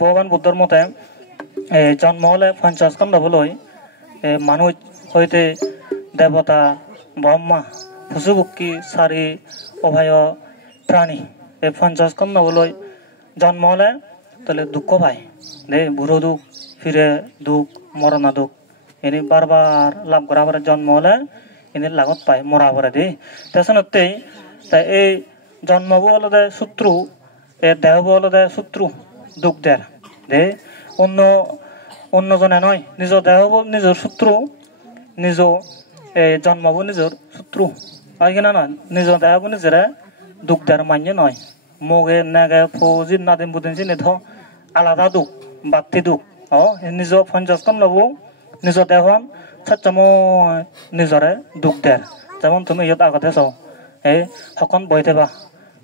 ভগবান বুদ্ধর মতে জন্ম হলে 50 স্কন্ধ বলই মানুষ হইতে দেবতা ব্রহ্মা পশুপক্ষী সারি অভয় প্রাণী এই 50 স্কন্ধ বলই জন্ম হলে তাহলে দুঃখ পায় দে বুড়ো দুঃখ ফিরে দুঃখ মরণা দুঃখ এনে বারবার লাভ করা পরে জন্ম হলে এনে লাগত পায় মরা পরে দে তেসনতেই তাই এই জন্মবু হলদে শত্রু এ দেহবু হলদে শত্রু দুঃখ দের দে অন্যজনে নয় নিজ দেহবু নিজের শত্রু নিজ জন্মবু নিজের শত্রু হয় কিনা নয় নিজ দেহবু নিজেরা দুঃখ দের মান্য নয় মগে নেগে ফৌজি নাদিম বুদিন চিনি ধ আলাদা দুঃখ বাত্তি দুঃখ নিজ 50 স্কন্ধবু নিজ দেহন সচ্চময় নিজরে দুঃখ দের যেমন তুমি ইয়াত আগতে চাও এই সকন বহি থাবা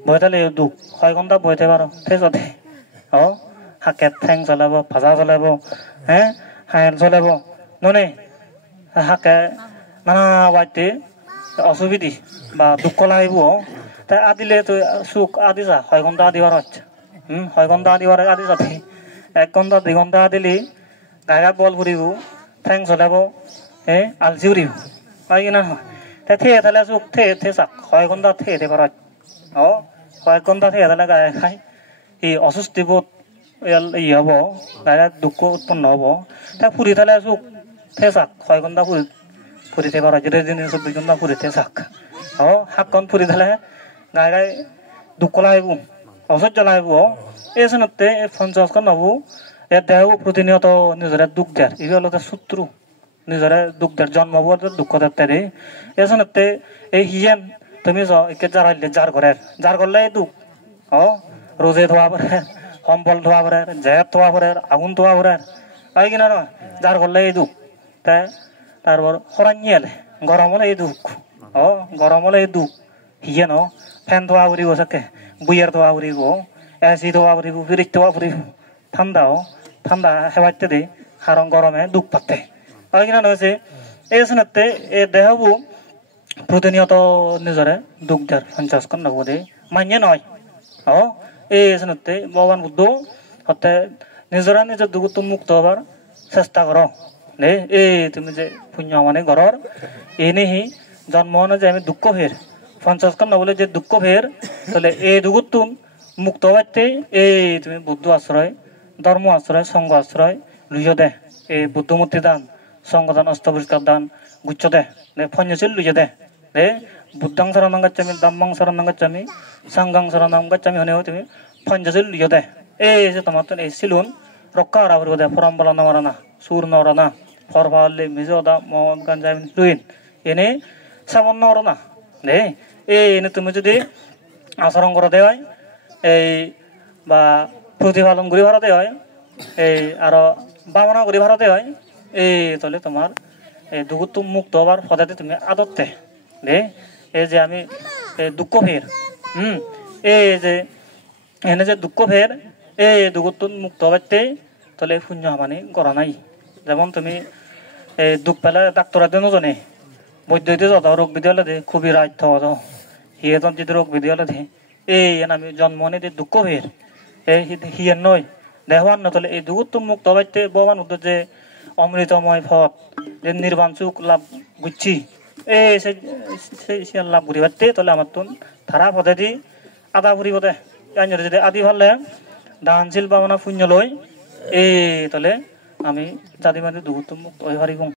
বহি থালে দুঃখ 6 ঘণ্টা বহি থাবা আৰু তেজতে হাকে ঠেং চলাব ভাজা চলাব হাঁহেল চলাব ননে হাকে নানা বাড়িতে অসুবিধি বা দুঃখ লাগিব তাই আদিলে তুই সুখ আদি যা 6 ঘণ্টা দিবার হচ্ছে 6 ঘণ্টা দিবার আদি যাতে 1 ঘণ্টা 2 ঘণ্টা দিলি গায়ক বল ফুরিব ঠেং চলাব আলজি উৰিব হয় কিনা নহয় তাই থিয়ে থালে সুখ থে চাক 6 ঘণ্টা থিয়ে দিবার 6 ঘণ্টা থিয়ে থালে গায়ে খাই এই অসুস্থি বোধ ই হব গায়ে দুঃখ উৎপন্ন হব তাই ফুরি থালে সুখ থে চাক 6 ঘণ্টা ফুরি থাকবার যেটা দিন 24 ঘণ্টা ফুরি থে চাক হাতখন ফুরি থালে গায়ে গায়ে দুঃখ লাগিব অসহ্য লাগিব এই জনতে 50 স্কন্ধ হবু এ দেহ প্রতিনিয়ত নিজরে দুঃখ দেয় এই হলো শত্রু নিজরে দুঃখ দেয় জন্মবু দুঃখ দেয় এই জনতে এই হিয়েন তুমি একে জারাইলে যার করলে দুঃখ রোজে ধোয়া পরে সম্বল ধোয়া পরে জেট ধোয়া পরে আগুন ধোয়া পরে হয় কিনা নয় যার করলে এই দুঃখ তারপর হরাইলে গরম হলে এই দুঃখ গরম হলে এই দুঃখ হিয়ে ন ফ্যান ধোয়া ফুরিব চাকে বুইয়ার ধোয়া ফুরিব এসি ধোয়া ফুরিব ফ্রিজ ধোয়া ফুরিব ঠান্ডা হেবাইতে দে কারণ গরমে দুঃখ পাতে হয় কিনা নয় এই শোনাতে এই দেহবু প্রতিনিয়ত নিজরে দুঃখ দেয় 50 স্কন্ধ দে মান্য নয় এই শোনাতে ভগবান বুদ্ধ হতে নিজরা নিজের দুঃখ মুক্ত হবার চেষ্টা কর দে এই তুমি যে পুণ্য মানে ঘরের এনেহি জন্ম যে আমি দুঃখ ফের 50 স্কন্ধ বলে যে দুঃখ ফের তাহলে এই দুঃখ মুক্ত হইতে এই তুমি বুদ্ধ আশ্রয় ধর্ম আশ্রয় সঙ্গ আশ্রয় লুইয় দে এই বুদ্ধমূর্তি দান সঙ্গদান অষ্টপরিষ্কার দান গুচ্ছ দে ফঞ্জশীল লুইয় দে বুদ্ধাং শরণং গচ্ছামি ধম্মাং শরণং গচ্ছামি সংঘং শরণং গচ্ছামি হনেও তুমি ফঞ্জশীল লুইয় দে এই যে তোমার এই সিলুন রক্ষা করা ফুরিব দে ফরম্বলা নমারানা সুর নরানা ফরফাল্লি মিজোদা মদ গাঞ্জামি লুইন এনে সাবন নরনা দে এই এনে তুমি যদি আচরণ করে দেয় এই বা প্রতিপালন করে ভারতে হয় এই আর ভাবনা করে ভারতে হয় এই তাহলে তোমার এই দুঃখ মুক্ত হবার পদ্ধতি তুমি আদতে দে এই যে আমি দুঃখ ফের এই যে এনে যে দুঃখ ফের এই দুঃখ মুক্ত হবাতে তাহলে শূন্য মানে করা নাই যেমন তুমি এই দুঃখ পেলে ডাক্তার দেন জানে বৈদ্যুতিক যত রোগ বিধি হলে দে খুবই রাজ থাকা যাও হিয়েজন যদি রোগ বিধি হলে দে এই আমি জন্ম নিয়ে দুঃখ ফের হিয়ের নয় দেহবান নতলে এই দুঃখ মুক্ত হবাইতে ভগবান উদ্ধ যে অমৃতময় ফল যে নির্বাণ সুখ লাভ বুঝছি এই সে লাভ ঘুরি পারতে তাহলে আমার তো ধারা পদ্ধতি আদা ফুরিব দে যদি আদি ভালে দানশীল ভাবনা শূন্য লই এই তাহলে আমি জাতি মাদি দুঃখ মুক্ত হয়ে পারিব।